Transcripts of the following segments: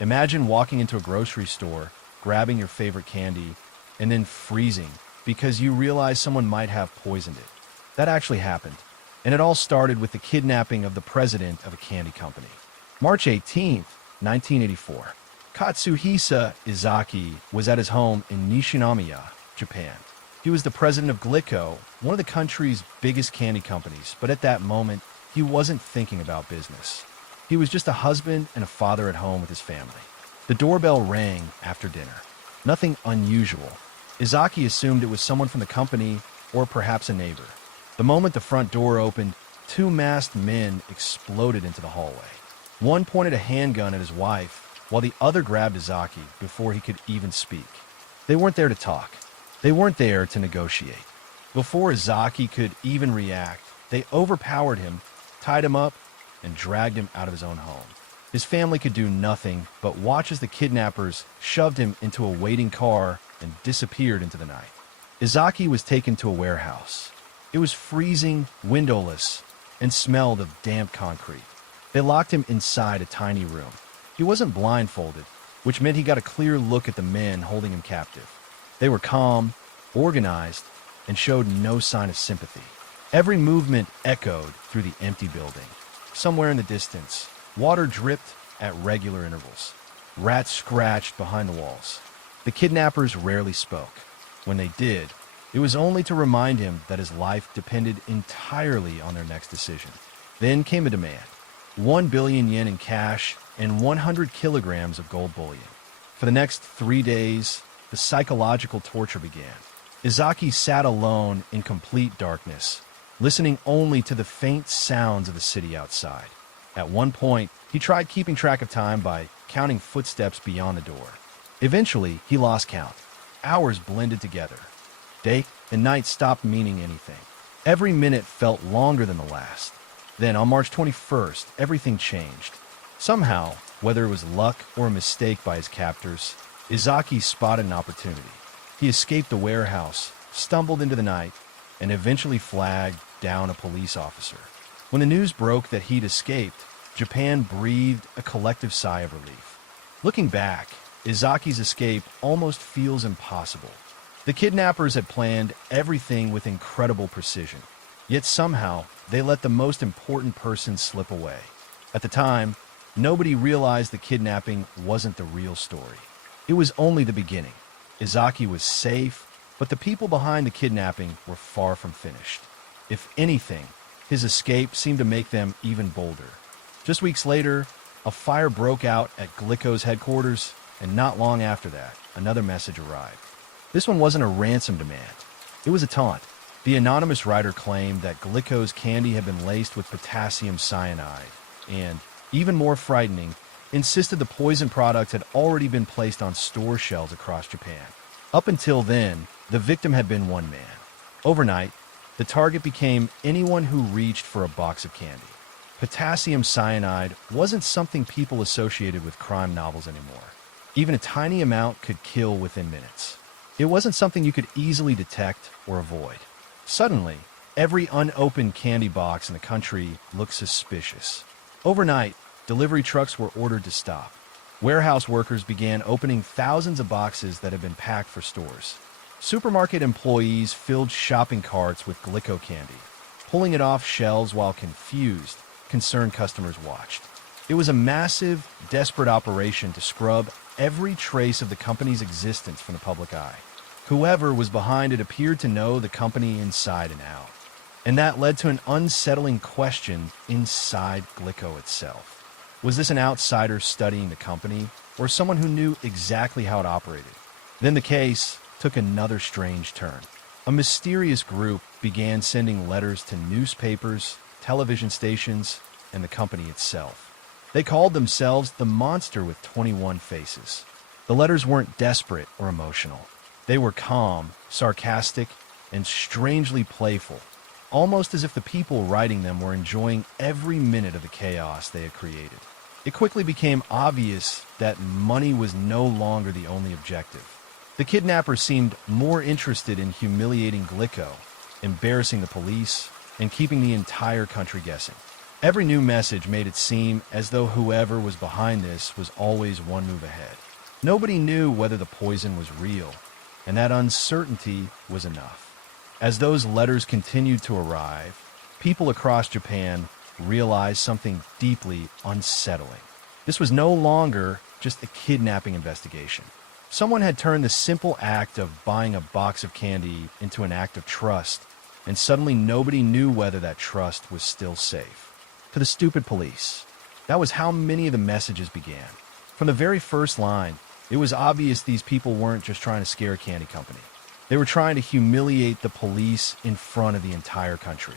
Imagine walking into a grocery store, grabbing your favorite candy, and then freezing because you realize someone might have poisoned it. That actually happened, and it all started with the kidnapping of the president of a candy company. March 18th, 1984. Katsuhisa Izaki was at his home in Nishinomiya, Japan. He was the president of Glico, one of the country's biggest candy companies, but at that moment, he wasn't thinking about business. He was just a husband and a father at home with his family. The doorbell rang after dinner. Nothing unusual. Izaki assumed it was someone from the company or perhaps a neighbor. The moment the front door opened, two masked men exploded into the hallway. One pointed a handgun at his wife, while the other grabbed Izaki before he could even speak. They weren't there to talk. They weren't there to negotiate. Before Izaki could even react, they overpowered him, tied him up, and dragged him out of his own home. His family could do nothing but watch as the kidnappers shoved him into a waiting car and disappeared into the night. Izaki was taken to a warehouse. It was freezing, windowless, and smelled of damp concrete. They locked him inside a tiny room. He wasn't blindfolded, which meant he got a clear look at the men holding him captive. They were calm, organized, and showed no sign of sympathy. Every movement echoed through the empty building. Somewhere in the distance, water dripped at regular intervals. Rats scratched behind the walls. The kidnappers rarely spoke. When they did, it was only to remind him that his life depended entirely on their next decision. Then came a demand: 1 billion yen in cash and 100 kilograms of gold bullion. For the next 3 days, the psychological torture began. Izaki sat alone in complete darkness, listening only to the faint sounds of the city outside. At one point, he tried keeping track of time by counting footsteps beyond the door. Eventually, he lost count. Hours blended together. Day and night stopped meaning anything. Every minute felt longer than the last. Then, on March 21st, everything changed. Somehow, whether it was luck or a mistake by his captors, Izaki spotted an opportunity. He escaped the warehouse, stumbled into the night, and eventually flagged down a police officer. When the news broke that he'd escaped, Japan breathed a collective sigh of relief. Looking back, Izaki's escape almost feels impossible. The kidnappers had planned everything with incredible precision, yet somehow they let the most important person slip away. At the time, nobody realized the kidnapping wasn't the real story. It was only the beginning. Izaki was safe, but the people behind the kidnapping were far from finished. If anything, his escape seemed to make them even bolder. Just weeks later, a fire broke out at Glico's headquarters, and not long after that, another message arrived. This one wasn't a ransom demand. It was a taunt. The anonymous writer claimed that Glico's candy had been laced with potassium cyanide, and, even more frightening, insisted the poison product had already been placed on store shelves across Japan. Up until then, the victim had been one man. Overnight, the target became anyone who reached for a box of candy. Potassium cyanide wasn't something people associated with crime novels anymore. Even a tiny amount could kill within minutes. It wasn't something you could easily detect or avoid. Suddenly, every unopened candy box in the country looked suspicious. Overnight, delivery trucks were ordered to stop. Warehouse workers began opening thousands of boxes that had been packed for stores. Supermarket employees filled shopping carts with Glico candy, pulling it off shelves while confused, concerned customers watched. It was a massive, desperate operation to scrub every trace of the company's existence from the public eye. Whoever was behind it appeared to know the company inside and out. And that led to an unsettling question inside Glico itself. Was this an outsider studying the company, or someone who knew exactly how it operated? Then the case took another strange turn. A mysterious group began sending letters to newspapers, television stations, and the company itself. They called themselves the Monster with 21 Faces. The letters weren't desperate or emotional. They were calm, sarcastic, and strangely playful, almost as if the people writing them were enjoying every minute of the chaos they had created. It quickly became obvious that money was no longer the only objective. The kidnappers seemed more interested in humiliating Glico, embarrassing the police, and keeping the entire country guessing. Every new message made it seem as though whoever was behind this was always one move ahead. Nobody knew whether the poison was real, and that uncertainty was enough. As those letters continued to arrive, people across Japan realized something deeply unsettling. This was no longer just a kidnapping investigation. Someone had turned the simple act of buying a box of candy into an act of trust, and suddenly nobody knew whether that trust was still safe. To the stupid police. That was how many of the messages began. From the very first line, it was obvious these people weren't just trying to scare a candy company. They were trying to humiliate the police in front of the entire country.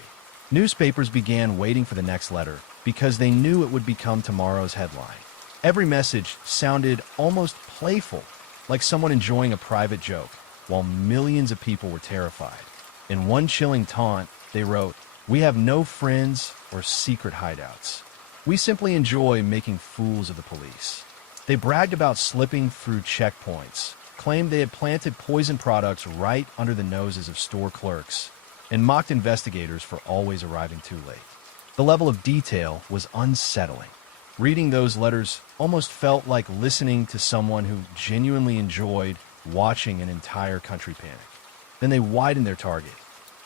Newspapers began waiting for the next letter because they knew it would become tomorrow's headline. Every message sounded almost playful, like someone enjoying a private joke, while millions of people were terrified. In one chilling taunt, they wrote, "We have no friends or secret hideouts. We simply enjoy making fools of the police." They bragged about slipping through checkpoints, claimed they had planted poison products right under the noses of store clerks, and mocked investigators for always arriving too late. The level of detail was unsettling. Reading those letters almost felt like listening to someone who genuinely enjoyed watching an entire country panic. Then they widened their target.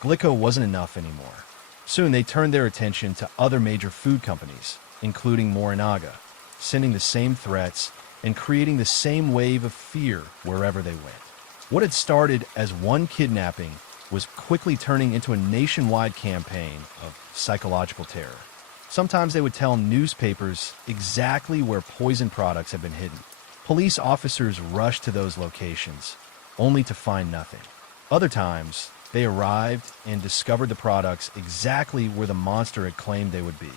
Glico wasn't enough anymore. Soon they turned their attention to other major food companies, including Morinaga, sending the same threats and creating the same wave of fear wherever they went. What had started as one kidnapping was quickly turning into a nationwide campaign of psychological terror. Sometimes they would tell newspapers exactly where poison products had been hidden. Police officers rushed to those locations, only to find nothing. Other times, they arrived and discovered the products exactly where the monster had claimed they would be.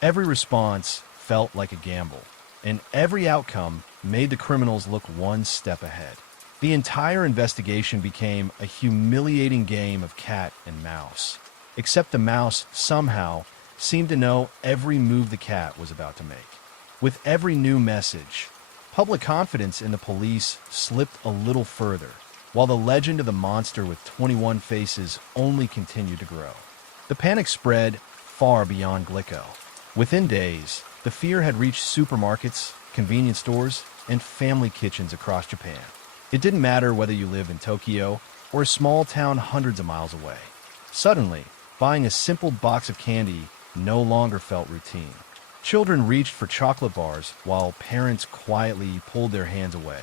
Every response felt like a gamble, and every outcome made the criminals look one step ahead. The entire investigation became a humiliating game of cat and mouse, except the mouse somehow seemed to know every move the cat was about to make. With every new message, public confidence in the police slipped a little further, while the legend of the monster with 21 faces only continued to grow. The panic spread far beyond Glico. Within days, the fear had reached supermarkets, convenience stores, and family kitchens across Japan. It didn't matter whether you lived in Tokyo or a small town hundreds of miles away. Suddenly, buying a simple box of candy no longer felt routine. Children reached for chocolate bars while parents quietly pulled their hands away.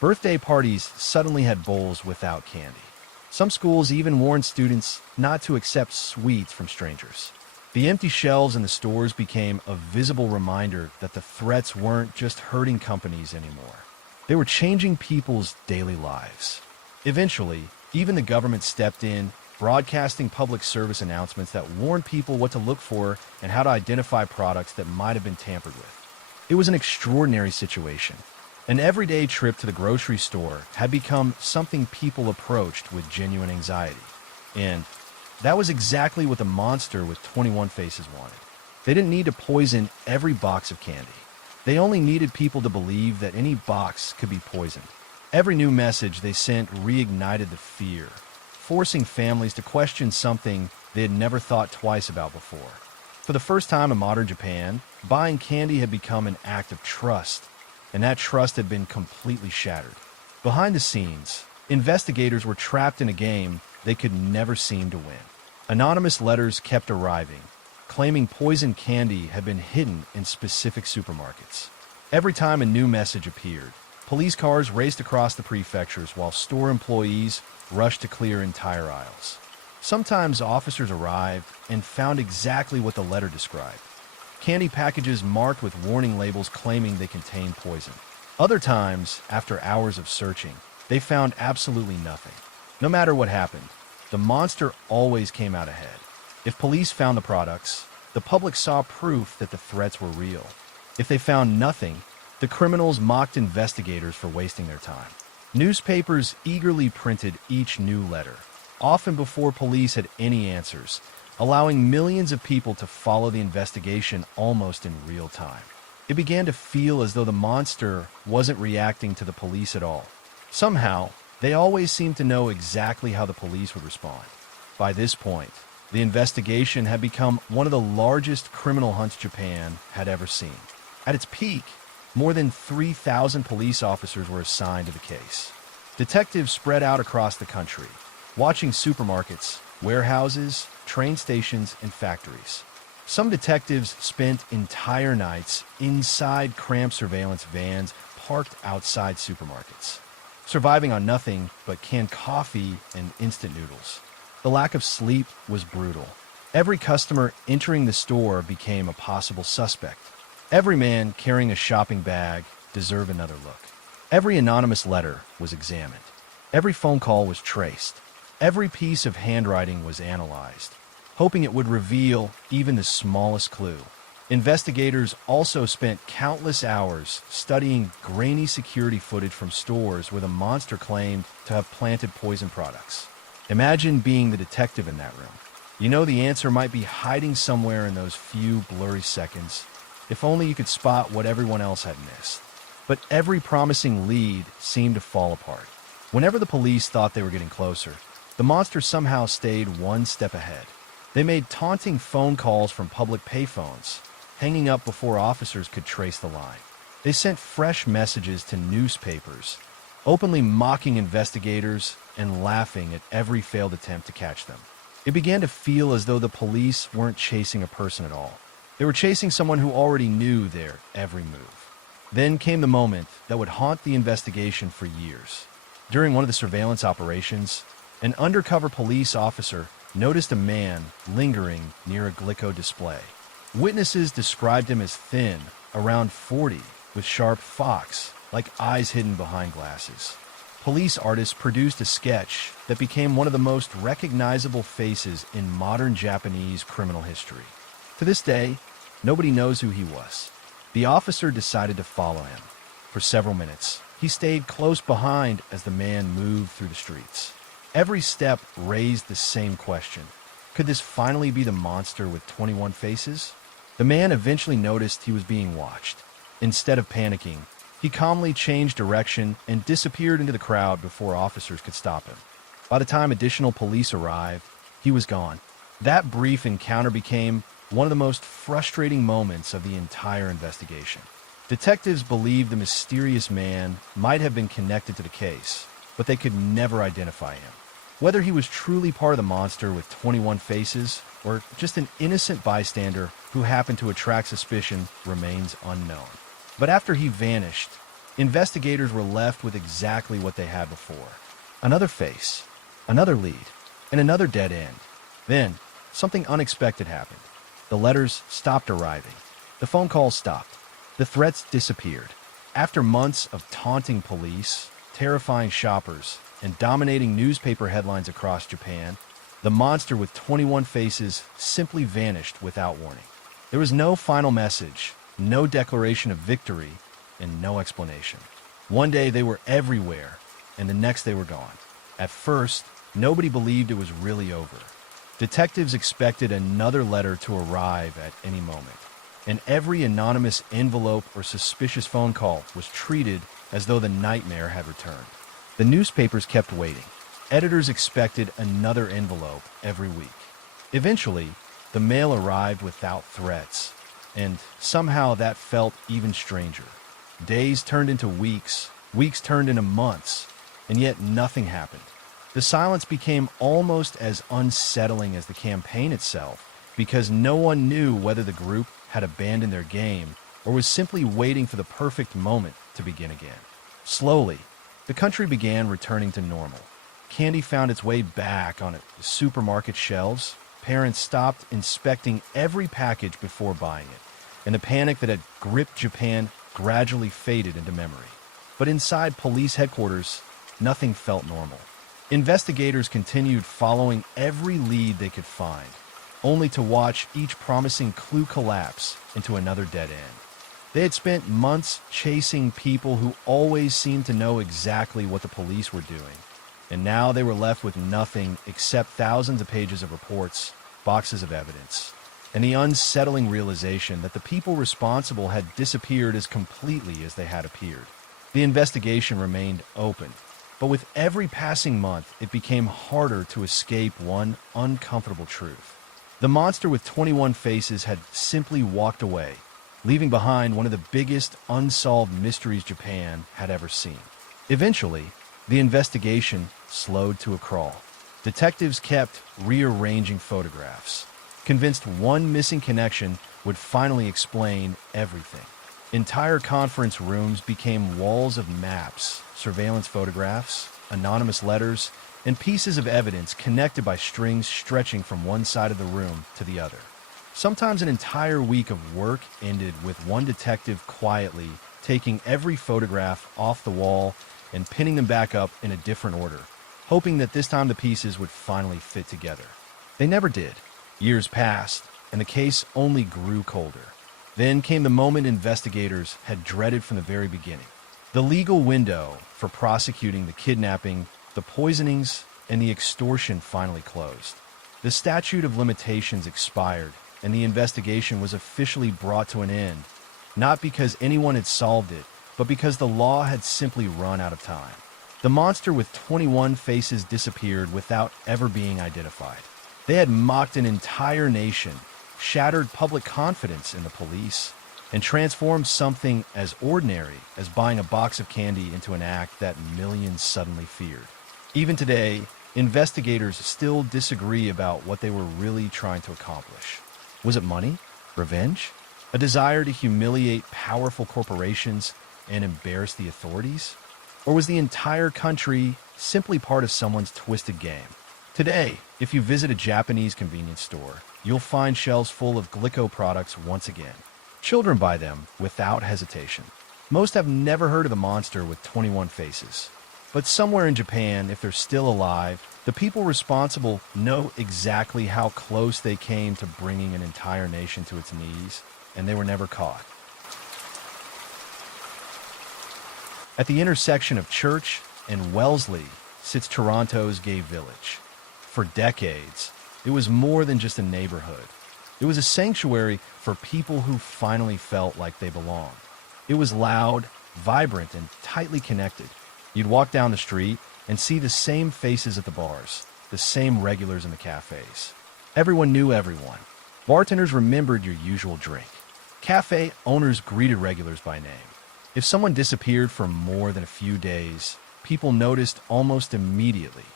Birthday parties suddenly had bowls without candy. Some schools even warned students not to accept sweets from strangers. The empty shelves in the stores became a visible reminder that the threats weren't just hurting companies anymore. They were changing people's daily lives. Eventually, even the government stepped in, broadcasting public service announcements that warned people what to look for and how to identify products that might have been tampered with. It was an extraordinary situation. An everyday trip to the grocery store had become something people approached with genuine anxiety. And that was exactly what the monster with 21 faces wanted. They didn't need to poison every box of candy. They only needed people to believe that any box could be poisoned. Every new message they sent reignited the fear, forcing families to question something they had never thought twice about before. For the first time in modern Japan, buying candy had become an act of trust, and that trust had been completely shattered. Behind the scenes, investigators were trapped in a game they could never seem to win. Anonymous letters kept arriving, claiming poison candy had been hidden in specific supermarkets. Every time a new message appeared, police cars raced across the prefectures while store employees rushed to clear entire aisles. Sometimes officers arrived and found exactly what the letter described. Candy packages marked with warning labels claiming they contained poison. Other times, after hours of searching, they found absolutely nothing. No matter what happened, the monster always came out ahead. If police found the products, the public saw proof that the threats were real. If they found nothing, the criminals mocked investigators for wasting their time. Newspapers eagerly printed each new letter, often before police had any answers, allowing millions of people to follow the investigation almost in real time. It began to feel as though the monster wasn't reacting to the police at all. Somehow, they always seemed to know exactly how the police would respond. By this point, The investigation had become one of the largest criminal hunts Japan had ever seen. At its peak, more than 3,000 police officers were assigned to the case. Detectives spread out across the country, watching supermarkets, warehouses, train stations, and factories. Some detectives spent entire nights inside cramped surveillance vans parked outside supermarkets, surviving on nothing but canned coffee and instant noodles. The lack of sleep was brutal. Every customer entering the store became a possible suspect. Every man carrying a shopping bag deserved another look. Every anonymous letter was examined. Every phone call was traced. Every piece of handwriting was analyzed, hoping it would reveal even the smallest clue. Investigators also spent countless hours studying grainy security footage from stores where the monster claimed to have planted poison products. Imagine being the detective in that room. You know the answer might be hiding somewhere in those few blurry seconds. If only you could spot what everyone else had missed. But every promising lead seemed to fall apart. Whenever the police thought they were getting closer, the monster somehow stayed one step ahead. They made taunting phone calls from public payphones, hanging up before officers could trace the line. They sent fresh messages to newspapers, openly mocking investigators and laughing at every failed attempt to catch them. It began to feel as though the police weren't chasing a person at all. They were chasing someone who already knew their every move. Then came the moment that would haunt the investigation for years. During one of the surveillance operations, an undercover police officer noticed a man lingering near a Glico display. Witnesses described him as thin, around 40, with sharp fox-like eyes hidden behind glasses. Police artists produced a sketch that became one of the most recognizable faces in modern Japanese criminal history. To this day, nobody knows who he was. The officer decided to follow him. For several minutes, he stayed close behind as the man moved through the streets. Every step raised the same question. Could this finally be the monster with 21 faces? The man eventually noticed he was being watched. Instead of panicking, he calmly changed direction and disappeared into the crowd before officers could stop him. By the time additional police arrived, he was gone. That brief encounter became one of the most frustrating moments of the entire investigation. Detectives believed the mysterious man might have been connected to the case, but they could never identify him. Whether he was truly part of the monster with 21 faces or just an innocent bystander who happened to attract suspicion remains unknown. But after he vanished, investigators were left with exactly what they had before. Another face, another lead, and another dead end. Then, something unexpected happened. The letters stopped arriving. The phone calls stopped. The threats disappeared. After months of taunting police, terrifying shoppers, and dominating newspaper headlines across Japan, the monster with 21 faces simply vanished without warning. There was no final message, no declaration of victory, and no explanation. One day they were everywhere, and the next they were gone. At first, nobody believed it was really over. Detectives expected another letter to arrive at any moment, and every anonymous envelope or suspicious phone call was treated as though the nightmare had returned. The newspapers kept waiting. Editors expected another envelope every week. Eventually, the mail arrived without threats, and somehow that felt even stranger. Days turned into weeks, weeks turned into months, and yet nothing happened. The silence became almost as unsettling as the campaign itself, because no one knew whether the group had abandoned their game or was simply waiting for the perfect moment to begin again. Slowly, the country began returning to normal. Candy found its way back on the supermarket shelves. Parents stopped inspecting every package before buying it, and the panic that had gripped Japan gradually faded into memory. But inside police headquarters, nothing felt normal. Investigators continued following every lead they could find, only to watch each promising clue collapse into another dead end. They had spent months chasing people who always seemed to know exactly what the police were doing, and now they were left with nothing except thousands of pages of reports, boxes of evidence, and the unsettling realization that the people responsible had disappeared as completely as they had appeared. The investigation remained open, but with every passing month, it became harder to escape one uncomfortable truth. The monster with 21 faces had simply walked away, leaving behind one of the biggest unsolved mysteries Japan had ever seen. Eventually, the investigation slowed to a crawl. Detectives kept rearranging photographs, convinced one missing connection would finally explain everything. Entire conference rooms became walls of maps, surveillance photographs, anonymous letters, and pieces of evidence connected by strings stretching from one side of the room to the other. Sometimes an entire week of work ended with one detective quietly taking every photograph off the wall and pinning them back up in a different order, hoping that this time the pieces would finally fit together. They never did. Years passed, and the case only grew colder. Then came the moment investigators had dreaded from the very beginning. The legal window for prosecuting the kidnapping, the poisonings, and the extortion finally closed. The statute of limitations expired, and the investigation was officially brought to an end, not because anyone had solved it, but because the law had simply run out of time. The monster with 21 faces disappeared without ever being identified. They had mocked an entire nation, shattered public confidence in the police, and transformed something as ordinary as buying a box of candy into an act that millions suddenly feared. Even today, investigators still disagree about what they were really trying to accomplish. Was it money? Revenge? A desire to humiliate powerful corporations and embarrass the authorities? Or was the entire country simply part of someone's twisted game? Today, if you visit a Japanese convenience store, you'll find shelves full of Glico products once again. Children buy them without hesitation. Most have never heard of the monster with 21 faces. But somewhere in Japan, if they're still alive, the people responsible know exactly how close they came to bringing an entire nation to its knees, and they were never caught. At the intersection of Church and Wellesley sits Toronto's gay village. For decades, it was more than just a neighborhood. It was a sanctuary for people who finally felt like they belonged. It was loud, vibrant, and tightly connected. You'd walk down the street and see the same faces at the bars, the same regulars in the cafes. Everyone knew everyone. Bartenders remembered your usual drink. Cafe owners greeted regulars by name. If someone disappeared for more than a few days, people noticed almost immediately.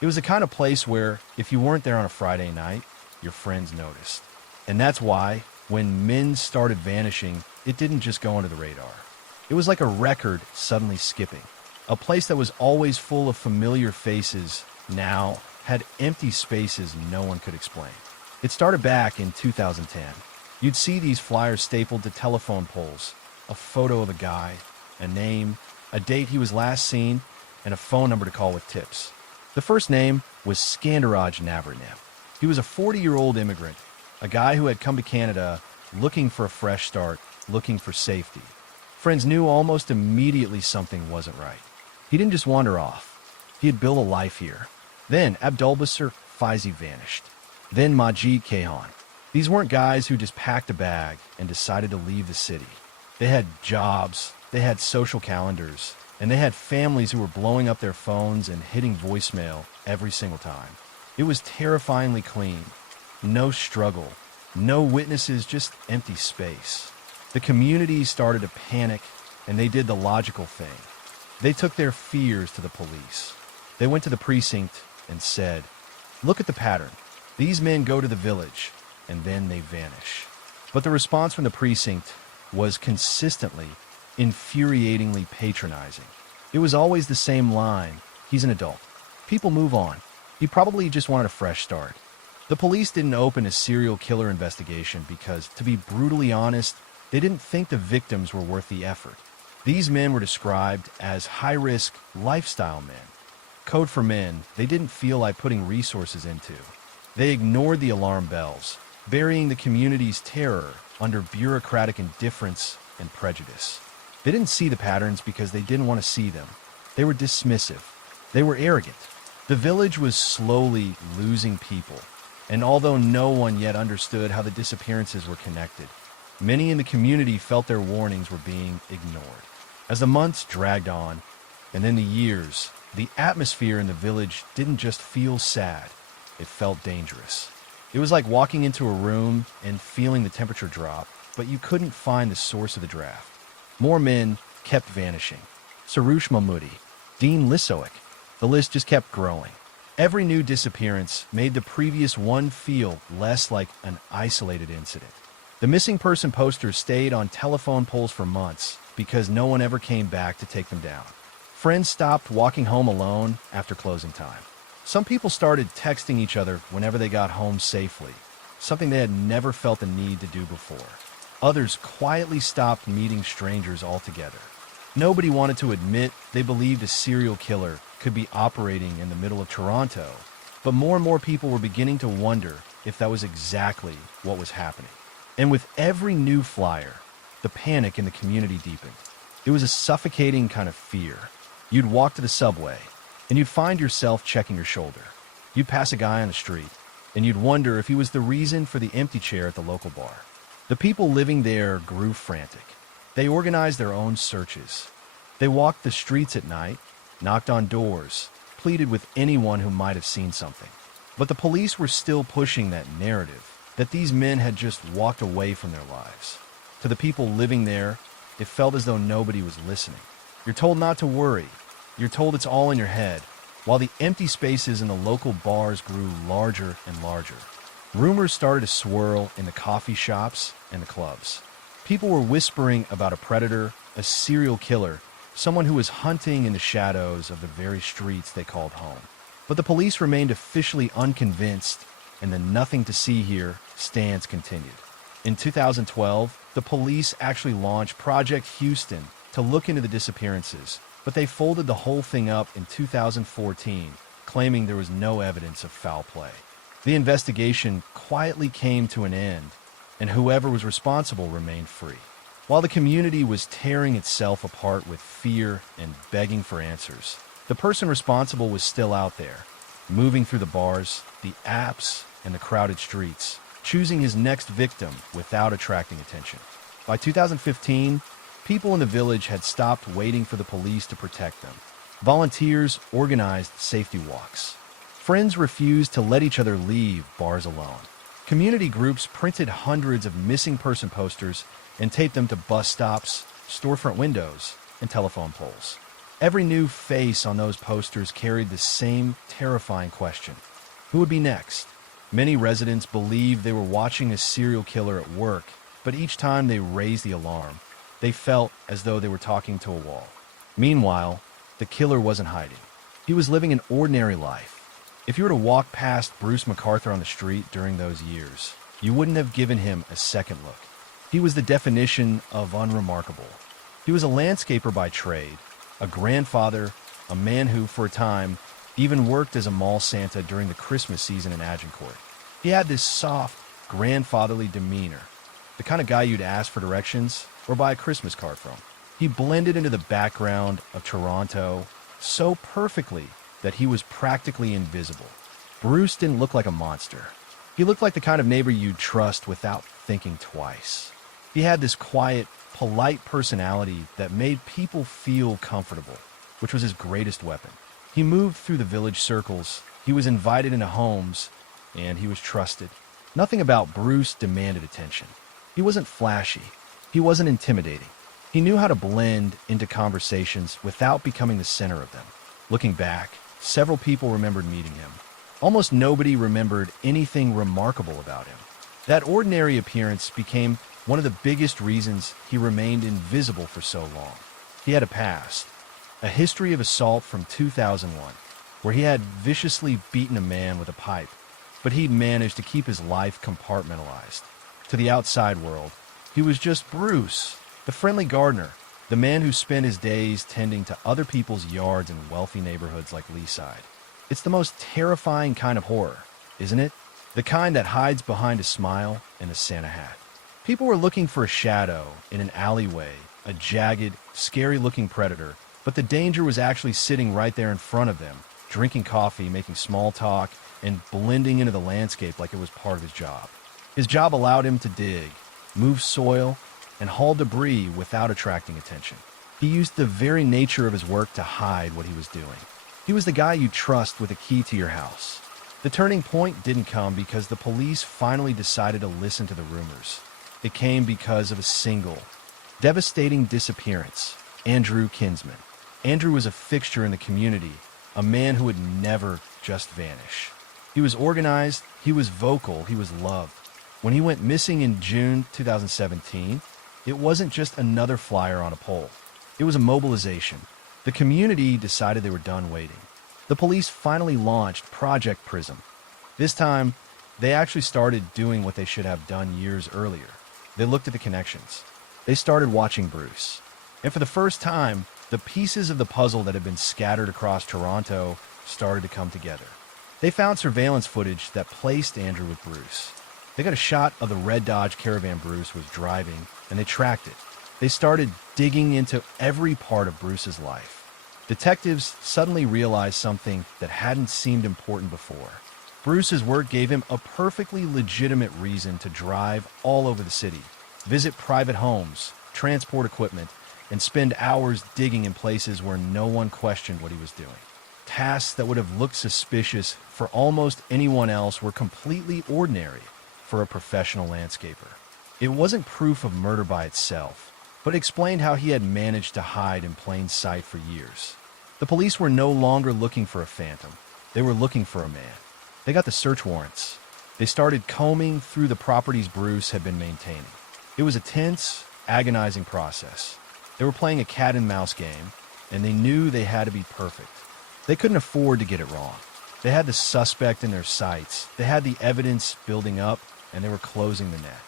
It was the kind of place where, if you weren't there on a Friday night, your friends noticed. And that's why, when men started vanishing, it didn't just go under the radar. It was like a record suddenly skipping. A place that was always full of familiar faces now had empty spaces no one could explain. It started back in 2010. You'd see these flyers stapled to telephone poles, a photo of a guy, a name, a date he was last seen, and a phone number to call with tips. The first name was Skandaraj Navratnam. He was a 40-year-old immigrant, a guy who had come to Canada looking for a fresh start, looking for safety. Friends knew almost immediately something wasn't right. He didn't just wander off. He had built a life here. Then Abdulbasir Faizi vanished. Then Majid Kahan. These weren't guys who just packed a bag and decided to leave the city. They had jobs, they had social calendars, and they had families who were blowing up their phones and hitting voicemail every single time. It was terrifyingly clean. No struggle, no witnesses, just empty space. The community started to panic, and they did the logical thing. They took their fears to the police. They went to the precinct and said, "Look at the pattern. These men go to the village, and then they vanish." But the response from the precinct was consistently, infuriatingly patronizing. It was always the same line: "He's an adult. People move on. He probably just wanted a fresh start." The police didn't open a serial killer investigation because, to be brutally honest, they didn't think the victims were worth the effort. These men were described as high-risk lifestyle men. Code for men they didn't feel like putting resources into. They ignored the alarm bells, burying the community's terror under bureaucratic indifference and prejudice. They didn't see the patterns because they didn't want to see them. They were dismissive. They were arrogant. The village was slowly losing people, and although no one yet understood how the disappearances were connected, many in the community felt their warnings were being ignored. As the months dragged on, and then the years, the atmosphere in the village didn't just feel sad, it felt dangerous. It was like walking into a room and feeling the temperature drop, but you couldn't find the source of the draft. More men kept vanishing. Sarush Mahmoodi, Dean Lisoic. The list just kept growing. Every new disappearance made the previous one feel less like an isolated incident. The missing person posters stayed on telephone poles for months because no one ever came back to take them down. Friends stopped walking home alone after closing time. Some people started texting each other whenever they got home safely, something they had never felt the need to do before. Others quietly stopped meeting strangers altogether. Nobody wanted to admit they believed a serial killer could be operating in the middle of Toronto, but more and more people were beginning to wonder if that was exactly what was happening. And with every new flyer, the panic in the community deepened. It was a suffocating kind of fear. You'd walk to the subway, and you'd find yourself checking your shoulder. You'd pass a guy on the street, and you'd wonder if he was the reason for the empty chair at the local bar. The people living there grew frantic. They organized their own searches. They walked the streets at night, knocked on doors, pleaded with anyone who might have seen something. But the police were still pushing that narrative that these men had just walked away from their lives. To the people living there, it felt as though nobody was listening. You're told not to worry. You're told it's all in your head, while the empty spaces in the local bars grew larger and larger. Rumors started to swirl in the coffee shops and the clubs. People were whispering about a predator, a serial killer, someone who was hunting in the shadows of the very streets they called home. But the police remained officially unconvinced, and the nothing to see here stance continued. In 2012, the police actually launched Project Houston to look into the disappearances, but they folded the whole thing up in 2014, claiming there was no evidence of foul play. The investigation quietly came to an end, and whoever was responsible remained free. While the community was tearing itself apart with fear and begging for answers, the person responsible was still out there, moving through the bars, the apps, and the crowded streets, choosing his next victim without attracting attention. By 2015, people in the village had stopped waiting for the police to protect them. Volunteers organized safety walks. Friends refused to let each other leave bars alone. Community groups printed hundreds of missing person posters and taped them to bus stops, storefront windows, and telephone poles. Every new face on those posters carried the same terrifying question: who would be next? Many residents believed they were watching a serial killer at work, but each time they raised the alarm, they felt as though they were talking to a wall. Meanwhile, the killer wasn't hiding. He was living an ordinary life. If you were to walk past Bruce McArthur on the street during those years, you wouldn't have given him a second look. He was the definition of unremarkable. He was a landscaper by trade, a grandfather, a man who, for a time, even worked as a mall Santa during the Christmas season in Agincourt. He had this soft, grandfatherly demeanor, the kind of guy you'd ask for directions or buy a Christmas card from. He blended into the background of Toronto so perfectly that he was practically invisible. Bruce didn't look like a monster. He looked like the kind of neighbor you'd trust without thinking twice. He had this quiet, polite personality that made people feel comfortable, which was his greatest weapon. He moved through the village circles, he was invited into homes, and he was trusted. Nothing about Bruce demanded attention. He wasn't flashy. He wasn't intimidating. He knew how to blend into conversations without becoming the center of them. Looking back, several people remembered meeting him. Almost nobody remembered anything remarkable about him. That ordinary appearance became one of the biggest reasons he remained invisible for so long. He had a past, a history of assault from 2001, where he had viciously beaten a man with a pipe, but he'd managed to keep his life compartmentalized. To the outside world, he was just Bruce, the friendly gardener, the man who spent his days tending to other people's yards in wealthy neighborhoods like Leaside. It's the most terrifying kind of horror, isn't it? The kind that hides behind a smile and a Santa hat. People were looking for a shadow in an alleyway, a jagged, scary-looking predator, but the danger was actually sitting right there in front of them, drinking coffee, making small talk, and blending into the landscape like it was part of his job. His job allowed him to dig, move soil, and haul debris without attracting attention. He used the very nature of his work to hide what he was doing. He was the guy you trust with a key to your house. The turning point didn't come because the police finally decided to listen to the rumors. It came because of a single, devastating disappearance: Andrew Kinsman. Andrew was a fixture in the community, a man who would never just vanish. He was organized, he was vocal, he was loved. When he went missing in June 2017, it wasn't just another flyer on a pole. It was a mobilization. The community decided they were done waiting. The police finally launched Project Prism. This time, they actually started doing what they should have done years earlier. They looked at the connections. They started watching Bruce. And for the first time, the pieces of the puzzle that had been scattered across Toronto started to come together. They found surveillance footage that placed Andrew with Bruce. They got a shot of the red Dodge Caravan Bruce was driving, and they tracked it. They started digging into every part of Bruce's life. Detectives suddenly realized something that hadn't seemed important before. Bruce's work gave him a perfectly legitimate reason to drive all over the city, visit private homes, transport equipment, and spend hours digging in places where no one questioned what he was doing. Tasks that would have looked suspicious for almost anyone else were completely ordinary for a professional landscaper. It wasn't proof of murder by itself, but explained how he had managed to hide in plain sight for years. The police were no longer looking for a phantom. They were looking for a man. They got the search warrants. They started combing through the properties Bruce had been maintaining. It was a tense, agonizing process. They were playing a cat-and-mouse game, and they knew they had to be perfect. They couldn't afford to get it wrong. They had the suspect in their sights. They had the evidence building up, and they were closing the net.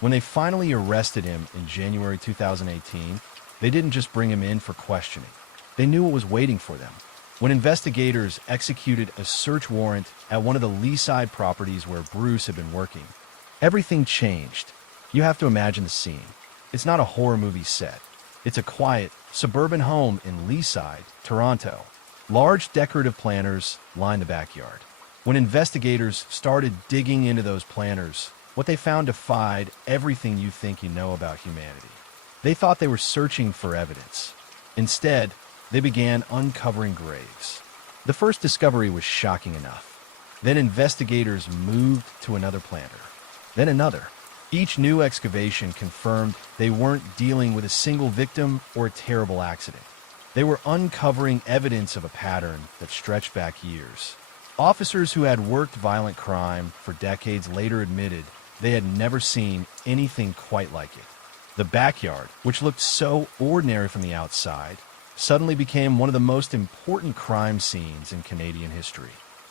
When they finally arrested him in January 2018, they didn't just bring him in for questioning. They knew what was waiting for them. When investigators executed a search warrant at one of the Leaside properties where Bruce had been working, everything changed. You have to imagine the scene. It's not a horror movie set. It's a quiet, suburban home in Leaside, Toronto. Large decorative planters line the backyard. When investigators started digging into those planters, what they found defied everything you think you know about humanity. They thought they were searching for evidence. Instead, they began uncovering graves. The first discovery was shocking enough. Then investigators moved to another planter. Then another. Each new excavation confirmed they weren't dealing with a single victim or a terrible accident. They were uncovering evidence of a pattern that stretched back years. Officers who had worked violent crime for decades later admitted they had never seen anything quite like it. The backyard, which looked so ordinary from the outside, suddenly became one of the most important crime scenes in Canadian history.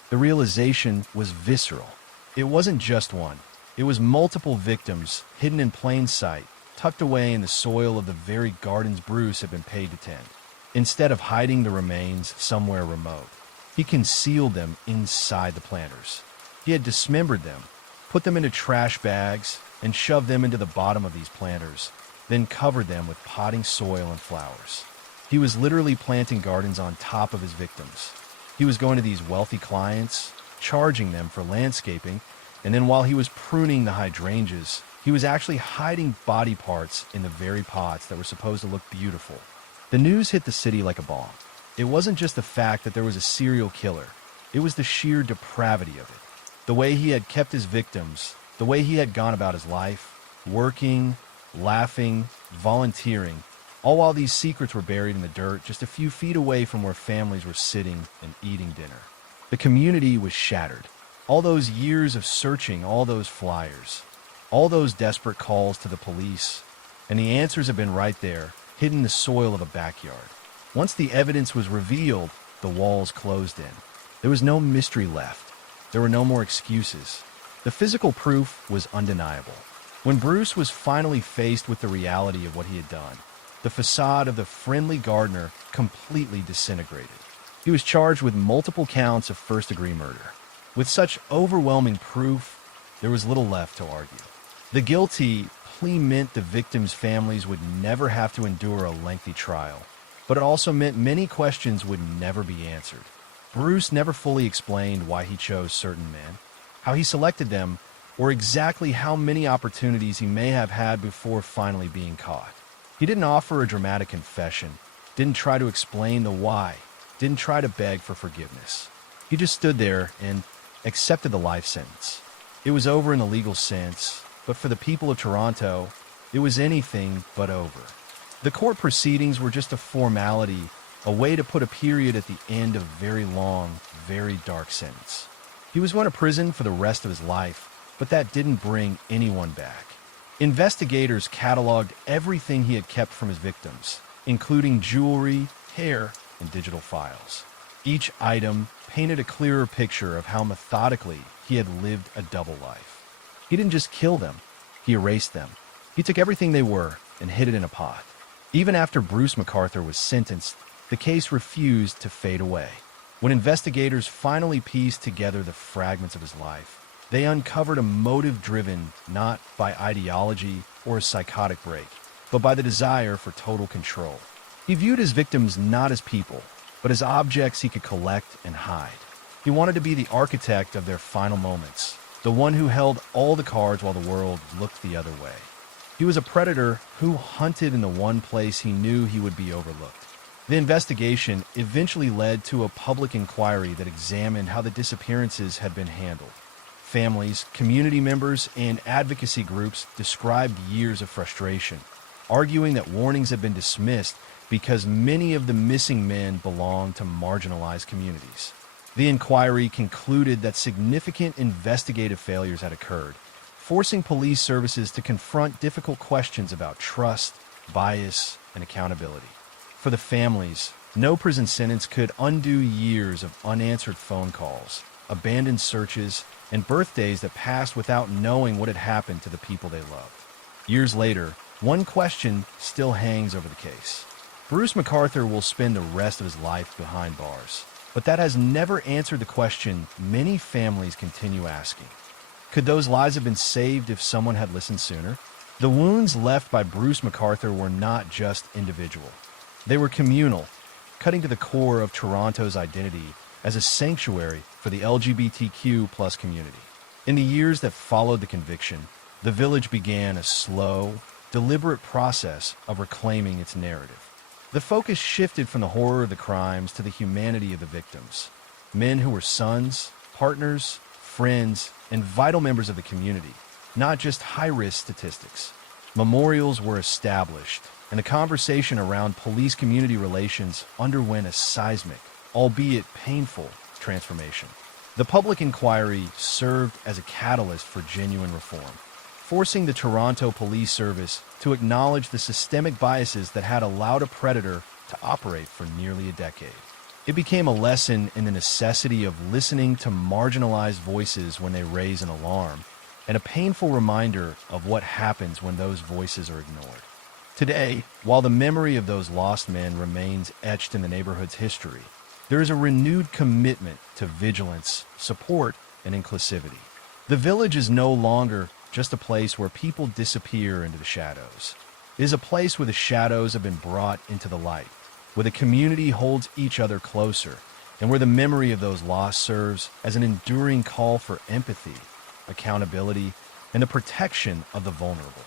The realization was visceral. It wasn't just one. It was multiple victims hidden in plain sight, tucked away in the soil of the very gardens Bruce had been paid to tend. Instead of hiding the remains somewhere remote, he concealed them inside the planters. He had dismembered them, put them into trash bags, and shoved them into the bottom of these planters, then covered them with potting soil and flowers. He was literally planting gardens on top of his victims. He was going to these wealthy clients, charging them for landscaping, and then while he was pruning the hydrangeas, he was actually hiding body parts in the very pots that were supposed to look beautiful. The news hit the city like a bomb. It wasn't just the fact that there was a serial killer. It was the sheer depravity of it. The way he had kept his victims, the way he had gone about his life, working, laughing, volunteering, all while these secrets were buried in the dirt just a few feet away from where families were sitting and eating dinner. The community was shattered. All those years of searching, all those flyers, all those desperate calls to the police, and the answers have been right there, hidden in the soil of a backyard. Once the evidence was revealed, the walls closed in. There was no mystery left. There were no more excuses. The physical proof was undeniable. When Bruce was finally faced with the reality of what he had done, the facade of the friendly gardener completely disintegrated. He was charged with multiple counts of first-degree murder. With such overwhelming proof, there was little left to argue. The guilty plea meant the victims' families would never have to endure a lengthy trial, but it also meant many questions would never be answered. Bruce never fully explained why he chose certain men, how he selected them, or exactly how many opportunities he may have had before finally being caught. He didn't offer a dramatic confession, didn't try to explain the why, didn't try to beg for forgiveness. He just stood there and, accepted the life sentence. It was over in the legal sense, but for the people of Toronto, it was anything but over. The court proceedings were just a formality, a way to put a period at the end of a very long, very dark sentence. He was going to prison for the rest of his life, but that didn't bring anyone back. Investigators cataloged everything he had kept from his victims, including jewelry, hair, and digital files. Each item painted a clearer picture of how methodically he had lived a double life. He didn't just kill them, he erased them. He took everything they were and hid it in a pot. Even after Bruce McArthur was sentenced, the case refused to fade away. When investigators finally pieced together the fragments of his life, they uncovered a motive driven not by ideology or a psychotic break, but by the desire for total control. He viewed his victims not as people, but as objects he could collect and hide. He wanted to be the architect of their final moments, the one who held all the cards while the world looked the other way. He was a predator who hunted in the one place he knew he would be overlooked. The investigation eventually led to a public inquiry that examined how the disappearances had been handled. Families, community members, and advocacy groups described years of frustration, arguing that warnings had been dismissed because many of the missing men belonged to marginalized communities. The inquiry concluded that significant investigative failures had occurred, forcing police services to confront difficult questions about trust, bias, and accountability. For the families, no prison sentence could undo years of unanswered phone calls, abandoned searches, and birthdays that passed without knowing what had happened to the people they loved. Years later, one question still hangs over the case. Bruce McArthur will spend the rest of his life behind bars, but that has never answered the question many families continue asking. Could those lives have been saved if someone had listened sooner? The wounds left by Bruce McArthur were not just individual. They were communal, cutting to the core of Toronto's identity as a sanctuary for the LGBTQ+ community. In the years that followed the conviction, the village began a slow, deliberate process of reclaiming its narrative. The focus shifted from the horror of the crimes to the humanity of the victims. Men who were sons, partners, friends, and vital members of the community, not just high-risk statistics. Memorials were established, and the conversation around police-community relations underwent a seismic, albeit painful, transformation. The public inquiry served as a catalyst for genuine reform, forcing the Toronto Police Service to acknowledge the systemic biases that had allowed a predator to operate for nearly a decade. It became a lesson in the necessity of listening to marginalized voices when they raise an alarm, and a painful reminder of what happens when those voices are ignored. Today, while the memory of those lost men remains etched in the neighborhood's history, there is a renewed commitment to vigilance, support, and inclusivity. The village is no longer just a place where people disappear into the shadows. It is a place where the shadows have been brought into the light, where the community holds each other closer, and where the memory of those lost serves as an enduring call for empathy, accountability, and the protection of the vulnerable.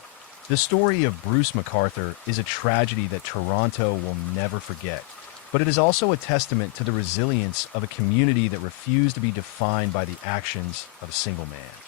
The story of Bruce McArthur is a tragedy that Toronto will never forget, but it is also a testament to the resilience of a community that refused to be defined by the actions of a single man.